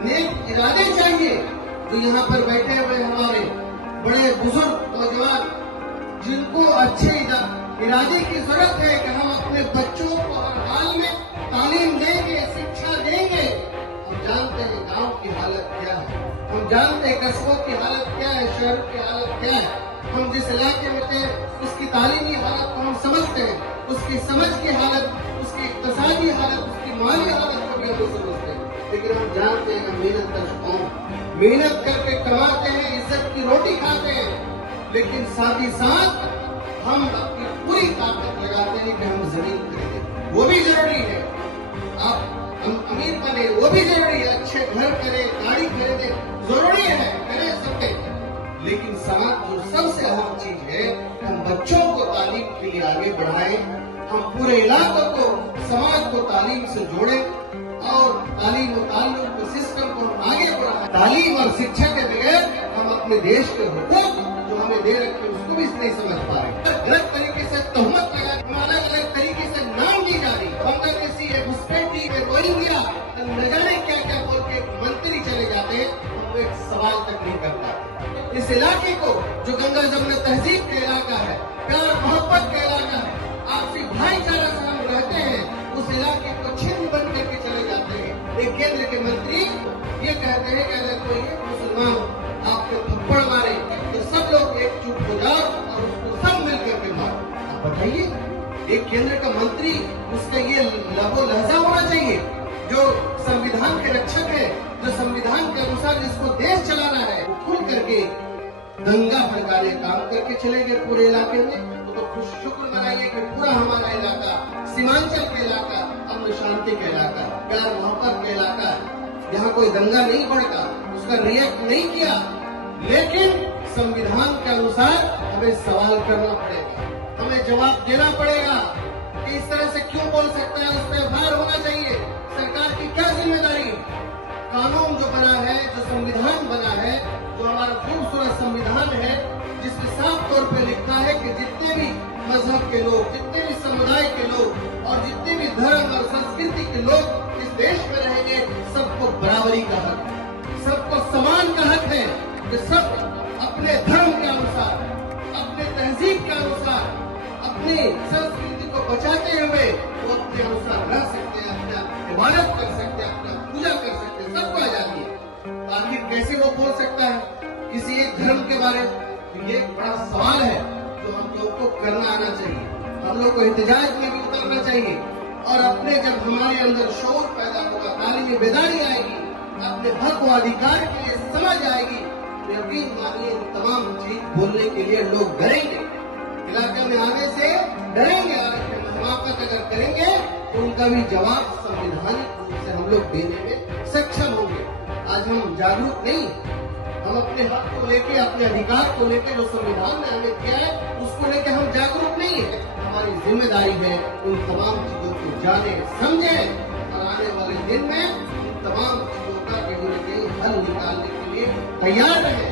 नेक इरादे चाहिए। जो यहाँ पर बैठे हुए हमारे बड़े बुजुर्ग नौजवान, जिनको अच्छे इरादे की जरूरत है कि हम अपने बच्चों को हर हाल में तालीम देंगे, शिक्षा देंगे। हम जानते हैं गांव की हालत क्या है, हम जानते हैं कस्बों की हालत क्या है, शहर की हालत क्या है। हम जिस इलाके में थे उसकी तालीमी हालत को हम समझते हैं, उसकी समझ की हालत, उसकी इक्तिसादी हालत, उसकी माली हालत को भी हम समझते हैं। लेकिन हम जानते हैं हम मेहनत करके कमाते हैं, इज्जत की रोटी खाते हैं, लेकिन साथ ही साथ हम अपनी पूरी ताकत लगाते हैं कि हम जमीन खरीदें, वो भी जरूरी है। आप हम अमीर बने वो भी जरूरी है, अच्छे घर करें, गाड़ी खरीदे जरूरी है, करें सकते। लेकिन साथ जो सबसे अहम चीज है, हम बच्चों को तालीम के लिए आगे बढ़ाएं, हम पूरे इलाकों को, समाज को तालीम से जोड़ें और तालीम और ताल्लुक के सिस्टम को आगे बढ़ाएं। तालीम और शिक्षा के बगैर हम अपने देश के हुकूक जो हमें दे रखे उसको भी नहीं समझ पा रहे। गलत तरीके से तहमत लगा, अलग अलग तरीके से नाम दी जा रही, बांग्लादेशी है, घुसपैठी है, रोहिंग्या, न जाने क्या क्या बोल के मंत्री चले जाते हैं, हम एक सवाल तक नहीं कर पाते। इस इलाके को जो गंगा जमुना तहजीब का इलाका है, प्यार मोहब्बत का इलाका है, आपसी भाईचारा से हम रहते हैं, उस इलाके को छिन्न बन करके चले जाते हैं। एक केंद्र के मंत्री ये कहते हैं कि अगर कोई मुसलमान आपको थप्पड़ मारे तो सब लोग एकजुट हो जाओ और उसको सब मिलकर के मारो। आप बताइए, एक केंद्र का मंत्री, उसका ये लबो लहजा होना चाहिए, जो संविधान के रक्षक है, जो संविधान के अनुसार जिसको देश चलाना है, खुल करके दंगा भड़काने काम करके चले गए पूरे इलाके में। तो खुश शुक्र मनाइए कि पूरा हमारा इलाका, सीमांचल का इलाका, अमन शांति का इलाका, प्यार मोहब्बत का इलाका है। यहाँ कोई दंगा नहीं भड़का, उसका रिएक्ट नहीं किया, लेकिन संविधान के अनुसार हमें सवाल करना पड़ेगा, हमें जवाब देना पड़ेगा कि इस तरह से क्यों बोल सकता है, उस पर भार होना चाहिए। सरकार की क्या जिम्मेदारी? कानून जो बना है, जो संविधान बना है, जो हमारा खूबसूरत संविधान है, जिसमें साफ तौर पर लिखा है कि जितने भी मजहब के लोग, जितने भी समुदाय के लोग और जितने भी धर्म और संस्कृति के लोग इस देश में रहेंगे, सबको बराबरी का हक, सबको समान का हक है कि सब अपने धर्म के अनुसार, अपने तहजीब के अनुसार, अपनी संस्कृति को बचाते हुए वो अपने अनुसार रह सकते हैं, अपना इबादत कर सकते हैं, अपना पूजा कर सकते हैं, सबको आजादी है। आखिर कैसे वो बोल सकता है किसी एक धर्म के बारे में? ये एक बड़ा सवाल है जो हम लोग को करना आना चाहिए, हम लोग को एहतजाज में भी उतरना चाहिए और अपने जब हमारे अंदर शौर पैदा होगा, तालीमी बेदारी आएगी, अपने हक व अधिकार के लिए समझ आएगी, यकीन मानिए तमाम चीज बोलने के लिए लोग डरेंगे, इलाके में आने से डरेंगे और हिमाकत अगर करेंगे तो उनका भी जवाब संवैधानिक रूप से हम लोग देने में सक्षम होंगे। आज हम जागरूक नहीं, हम अपने हक को लेके, अपने अधिकार को लेके जो संविधान ने हमें दिया है उसको लेके हम जागरूक नहीं है। हमारी जिम्मेदारी है उन तमाम चीजों को जाने समझे और आने वाले दिन में उन तमाम चीजों का कहीं न कहीं हल निकालने के लिए तैयार रहे।